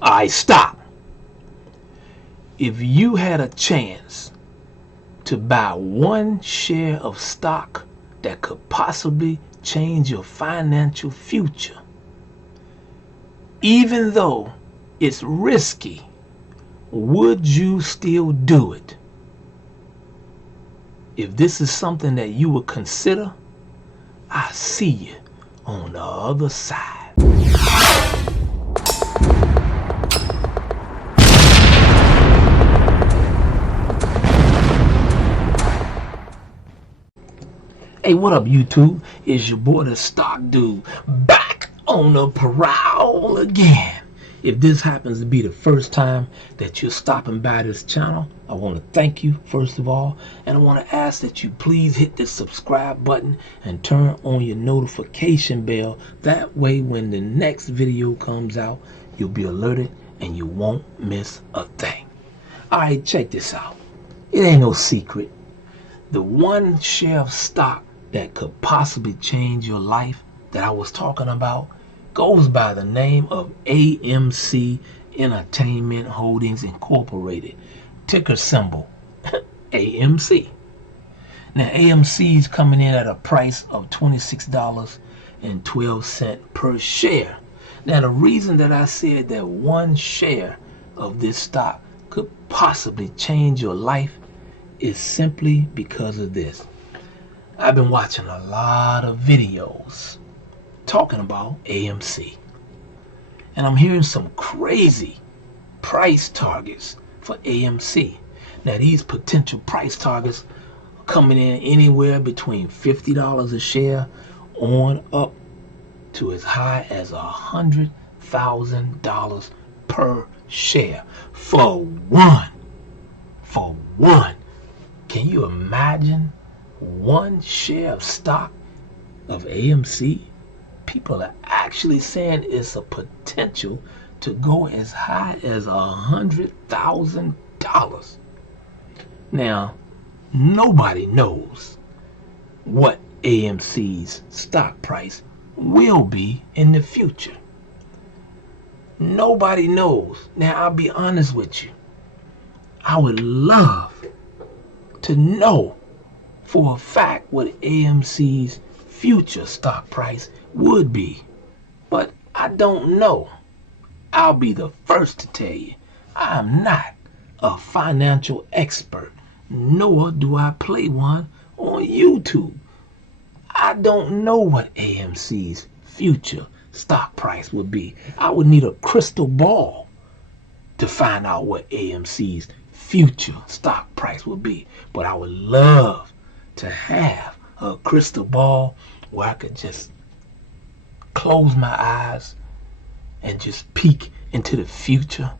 Alright, stop. If you had a chance to buy one share of stock that could possibly change your financial future, even though it's risky, would you still do it? If this is something that you would consider, I see you on the other side. Hey, what up, YouTube? It's your boy, the Stock Dude, back on the prowl again. If this happens to be the first time that you're stopping by this channel, I want to thank you, first of all, and I want to ask that you please hit the subscribe button and turn on your notification bell. That way, when the next video comes out, you'll be alerted and you won't miss a thing. All right, check this out. It ain't no secret. The one share of stock that could possibly change your life that I was talking about goes by the name of AMC Entertainment Holdings Incorporated, ticker symbol AMC. Now AMC is coming in at a price of $26.12 per share. Now the reason that I said that one share of this stock could possibly change your life is simply because of this. I've been watching a lot of videos talking about AMC, and I'm hearing some crazy price targets for AMC. Now these potential price targets are coming in anywhere between $50 a share on up to as high as $100,000 per share for one. Can you imagine one share of stock of AMC? People are actually saying it's a potential to go as high as $100,000. Now, nobody knows what AMC's stock price will be in the future. Nobody knows. Now, I'll be honest with you. I would love to know for a fact what AMC's future stock price would be, but I don't know. I'll be the first to tell you, I am not a financial expert, nor do I play one on YouTube. I don't know what AMC's future stock price would be. I would need a crystal ball to find out what AMC's future stock price would be, but I would love to have a crystal ball where I could just close my eyes and just peek into the future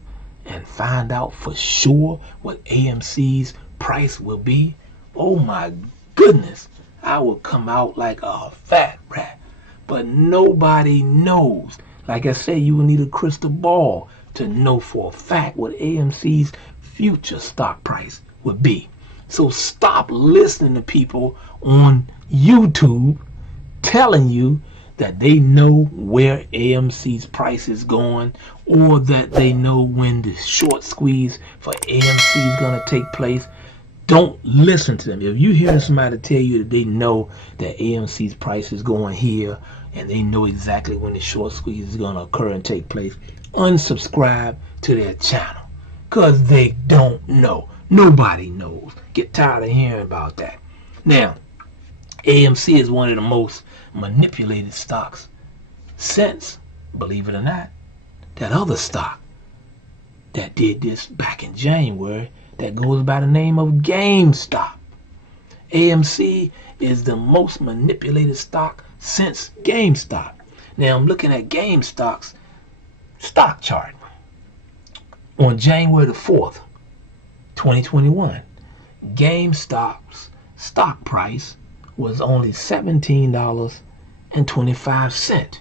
and find out for sure what AMC's price will be. Oh my goodness, I will come out like a fat rat. But nobody knows. Like I said, you will need a crystal ball to know for a fact what AMC's future stock price would be. So stop listening to people on YouTube telling you that they know where AMC's price is going, or that they know when the short squeeze for AMC is going to take place. Don't listen to them. If you hear somebody tell you that they know that AMC's price is going here and they know exactly when the short squeeze is going to occur and take place, unsubscribe to their channel, because they don't know. Nobody knows. Get tired of hearing about that. Now, AMC is one of the most manipulated stocks since, believe it or not, that other stock that did this back in January that goes by the name of GameStop. AMC is the most manipulated stock since GameStop. Now I'm looking at GameStop's stock chart on January the 4th, 2021. GameStop's stock price was only $17.25.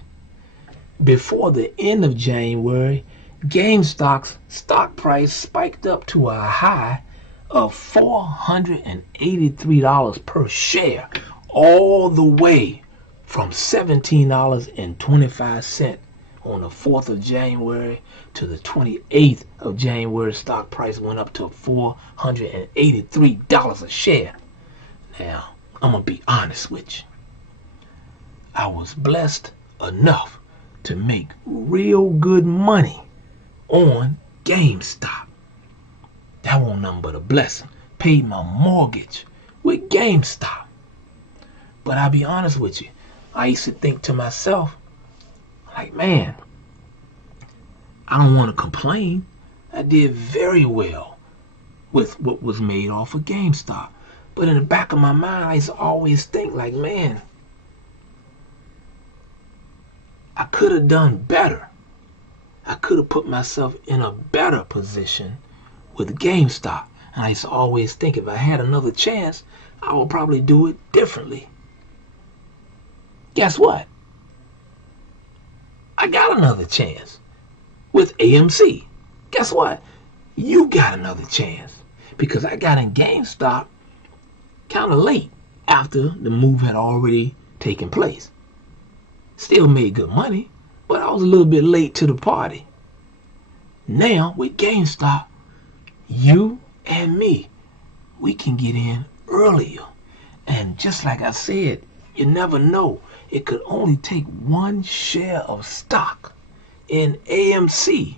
Before the end of January, GameStop's stock price spiked up to a high of $483 per share, all the way from $17.25 on the 4th of January to the 28th of January, stock price went up to $483 a share. Now, I'm going to be honest with you. I was blessed enough to make real good money on GameStop. That wasn't nothing but a blessing. Paid my mortgage with GameStop. But I'll be honest with you. I used to think to myself, like, man, I don't want to complain. I did very well with what was made off of GameStop. But in the back of my mind, I used to always think, like, man, I could have done better. I could have put myself in a better position with GameStop. And I used to always think if I had another chance, I would probably do it differently. Guess what? I got another chance with AMC. Guess what? You got another chance. Because I got in GameStop kind of late after the move had already taken place. Still made good money, but I was a little bit late to the party. Now, with GameStop, you and me, we can get in earlier. And just like I said, you never know. It could only take one share of stock in AMC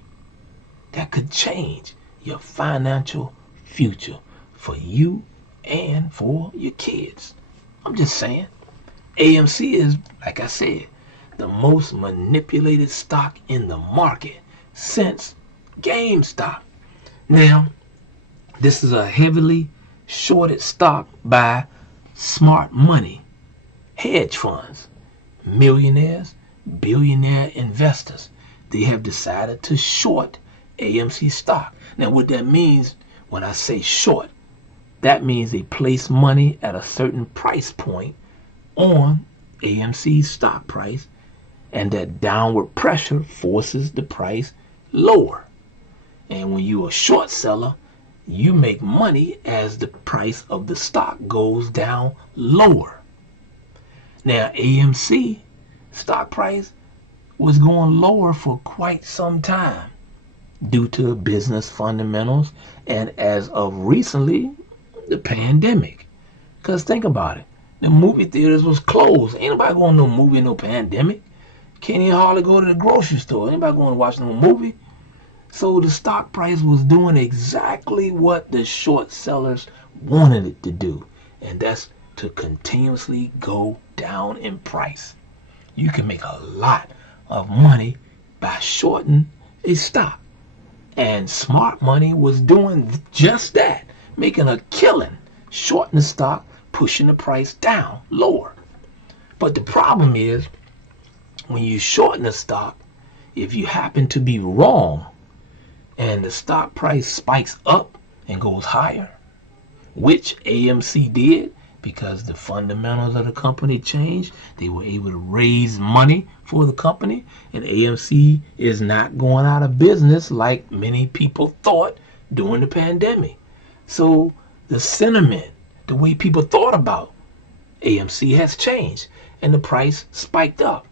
that could change your financial future for you and for your kids. I'm just saying. AMC is, like I said, the most manipulated stock in the market since GameStop. Now, this is a heavily shorted stock by smart money, hedge funds, millionaires, billionaire investors. They have decided to short AMC stock. Now, what that means when I say short, that means they place money at a certain price point on AMC's stock price, and that downward pressure forces the price lower. And when you're a short seller, you make money as the price of the stock goes down lower. Now, AMC stock price was going lower for quite some time due to business fundamentals and, as of recently, the pandemic. Because think about it. The movie theaters was closed. Ain't nobody going to no movie in no pandemic. Can't even hardly go to the grocery store. Anybody going to watch no movie? So the stock price was doing exactly what the short sellers wanted it to do. And that's to continuously go down in price. You can make a lot of money by shorting a stock. And smart money was doing just that. Making a killing. Shorting the stock, pushing the price down lower. But the problem is, when you shorten the stock, if you happen to be wrong and the stock price spikes up and goes higher, which AMC did because the fundamentals of the company changed, they were able to raise money for the company, and AMC is not going out of business like many people thought during the pandemic. So the sentiment, the way people thought about AMC has changed, and the price spiked up.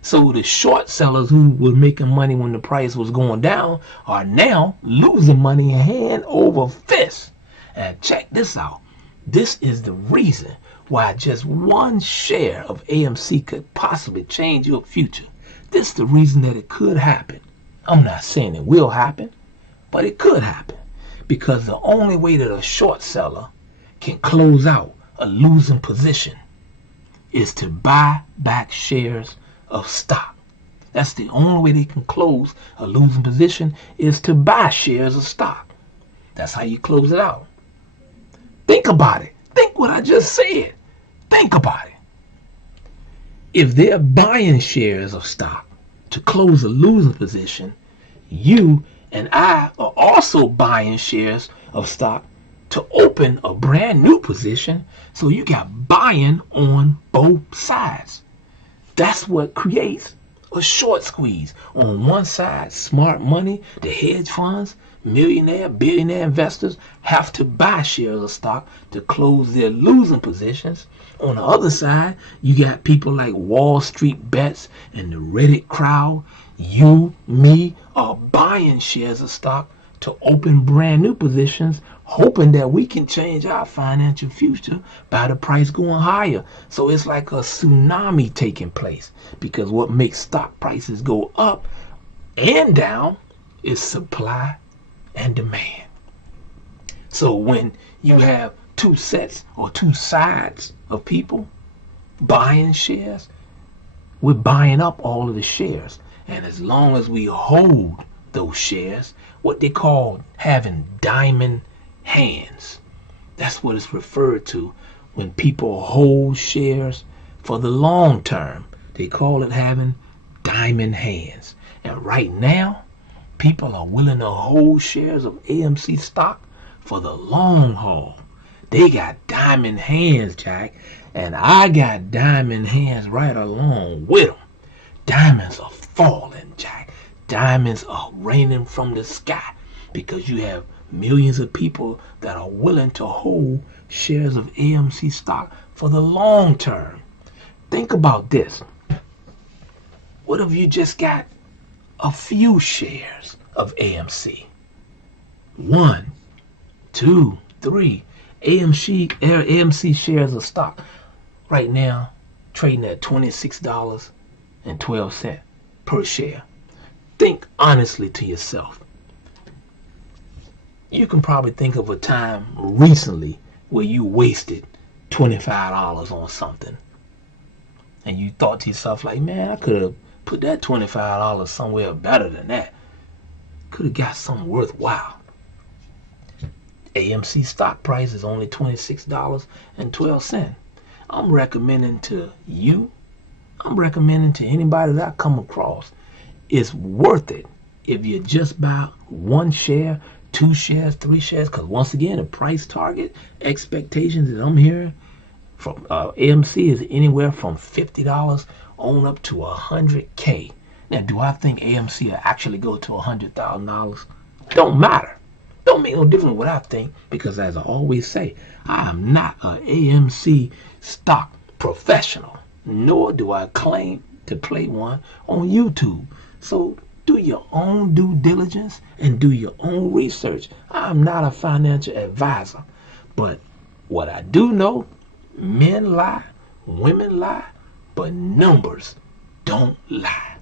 So the short sellers who were making money when the price was going down are now losing money hand over fist. And check this out. This is the reason why just one share of AMC could possibly change your future. This is the reason that it could happen. I'm not saying it will happen, but it could happen. Because the only way that a short seller can close out a losing position is to buy back shares of stock. That's the only way they can close a losing position, is to buy shares of stock. That's how you close it out. Think about it. Think what I just said. Think about it. If they're buying shares of stock to close a losing position, you and I are also buying shares of stock to open a brand new position. So you got buying on both sides. That's what creates a short squeeze. On one side, smart money, the hedge funds, millionaire, billionaire investors have to buy shares of stock to close their losing positions. On the other side, you got people like Wall Street Bets and the Reddit crowd. You, me, are buying shares of stock to open brand new positions, hoping that we can change our financial future by the price going higher. So it's like a tsunami taking place, because what makes stock prices go up and down is supply and demand. So when you have two sets or two sides of people buying shares, we're buying up all of the shares. And as long as we hold those shares, what they call having diamond hands, that's what it's referred to when people hold shares for the long term. They call it having diamond hands. And right now, people are willing to hold shares of AMC stock for the long haul. They got diamond hands, Jack, and I got diamond hands right along with them. Diamonds are falling, Jack. Diamonds are raining from the sky because you have millions of people that are willing to hold shares of AMC stock for the long term. Think about this. What if you just got a few shares of AMC? 1, 2, 3. AMC shares of stock right now trading at $26.12 per share. Think honestly to yourself. You can probably think of a time recently where you wasted $25 on something. And you thought to yourself, like, man, I could have put that $25 somewhere better than that. Could have got something worthwhile. AMC stock price is only $26.12. I'm recommending to you, I'm recommending to anybody that I come across, it's worth it if you just buy one share, 2 shares, 3 shares, because once again, the price target expectations that I'm hearing from AMC is anywhere from $50 on up to $100K. Now, do I think AMC will actually go to $100,000? Don't matter. Don't make no difference what I think, because as I always say, I am not an AMC stock professional, nor do I claim to play one on YouTube. So do your own due diligence and do your own research. I'm not a financial advisor, but what I do know, men lie, women lie, but numbers don't lie.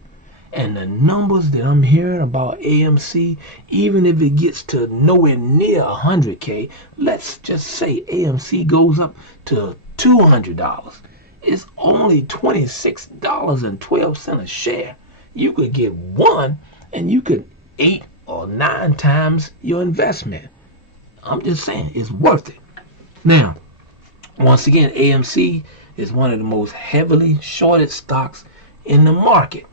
And the numbers that I'm hearing about AMC, even if it gets to nowhere near $100K, let's just say AMC goes up to $200. It's only $26.12 a share. You could get one and you could 8 or 9 times your investment. I'm just saying, it's worth it. Now, once again, AMC is one of the most heavily shorted stocks in the market.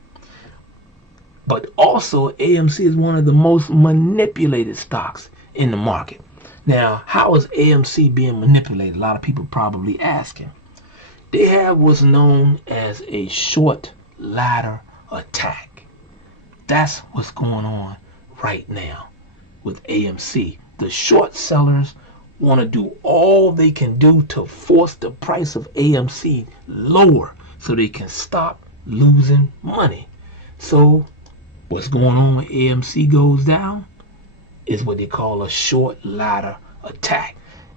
But also, AMC is one of the most manipulated stocks in the market. Now, how is AMC being manipulated? A lot of people probably asking. They have what's known as a short ladder attack. That's what's going on right now with AMC. The short sellers want to do all they can do to force the price of AMC lower so they can stop losing money. So what's going on when AMC goes down is what they call a short ladder attack.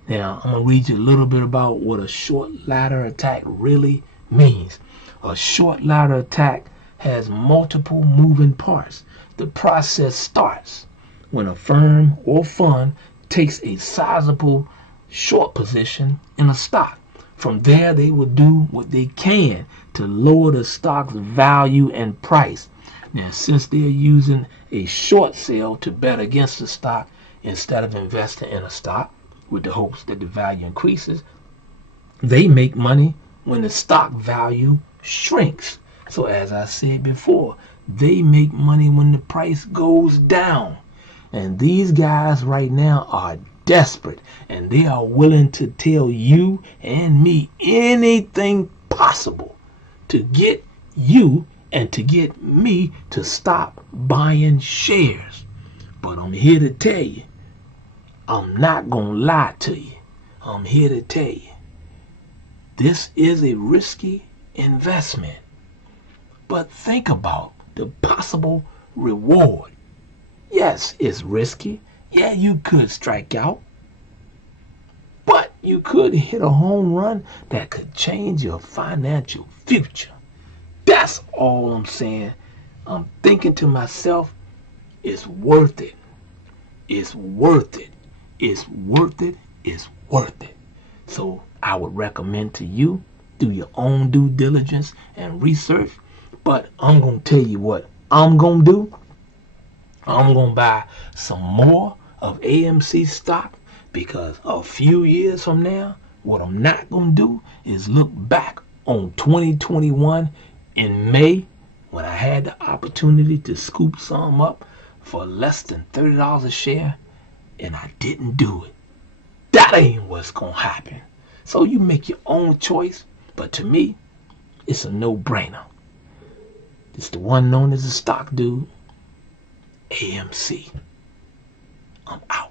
Now, I'm going to read you a little bit about what a short ladder attack really means. A short ladder attack has multiple moving parts. The process starts when a firm or fund takes a sizable short position in a stock. From there, they will do what they can to lower the stock's value and price. Now, since they're using a short sale to bet against the stock instead of investing in a stock with the hopes that the value increases, they make money when the stock value shrinks. So as I said before, they make money when the price goes down. And these guys right now are desperate, and they are willing to tell you and me anything possible to get you and to get me to stop buying shares. But I'm here to tell you, I'm not gonna lie to you. I'm here to tell you, this is a risky investment. But think about the possible reward. Yes, it's risky. Yeah, you could strike out, but you could hit a home run that could change your financial future. That's all I'm saying. I'm thinking to myself, it's worth it. It's worth it. It's worth it. It's worth it. So I would recommend to you, do your own due diligence and research. But I'm going to tell you what I'm going to do. I'm going to buy some more of AMC stock, because a few years from now, what I'm not going to do is look back on 2021 in May, when I had the opportunity to scoop some up for less than $30 a share, and I didn't do it. That ain't what's going to happen. So you make your own choice, but to me, it's a no-brainer. It's the one known as the stock dude, AMC. I'm out.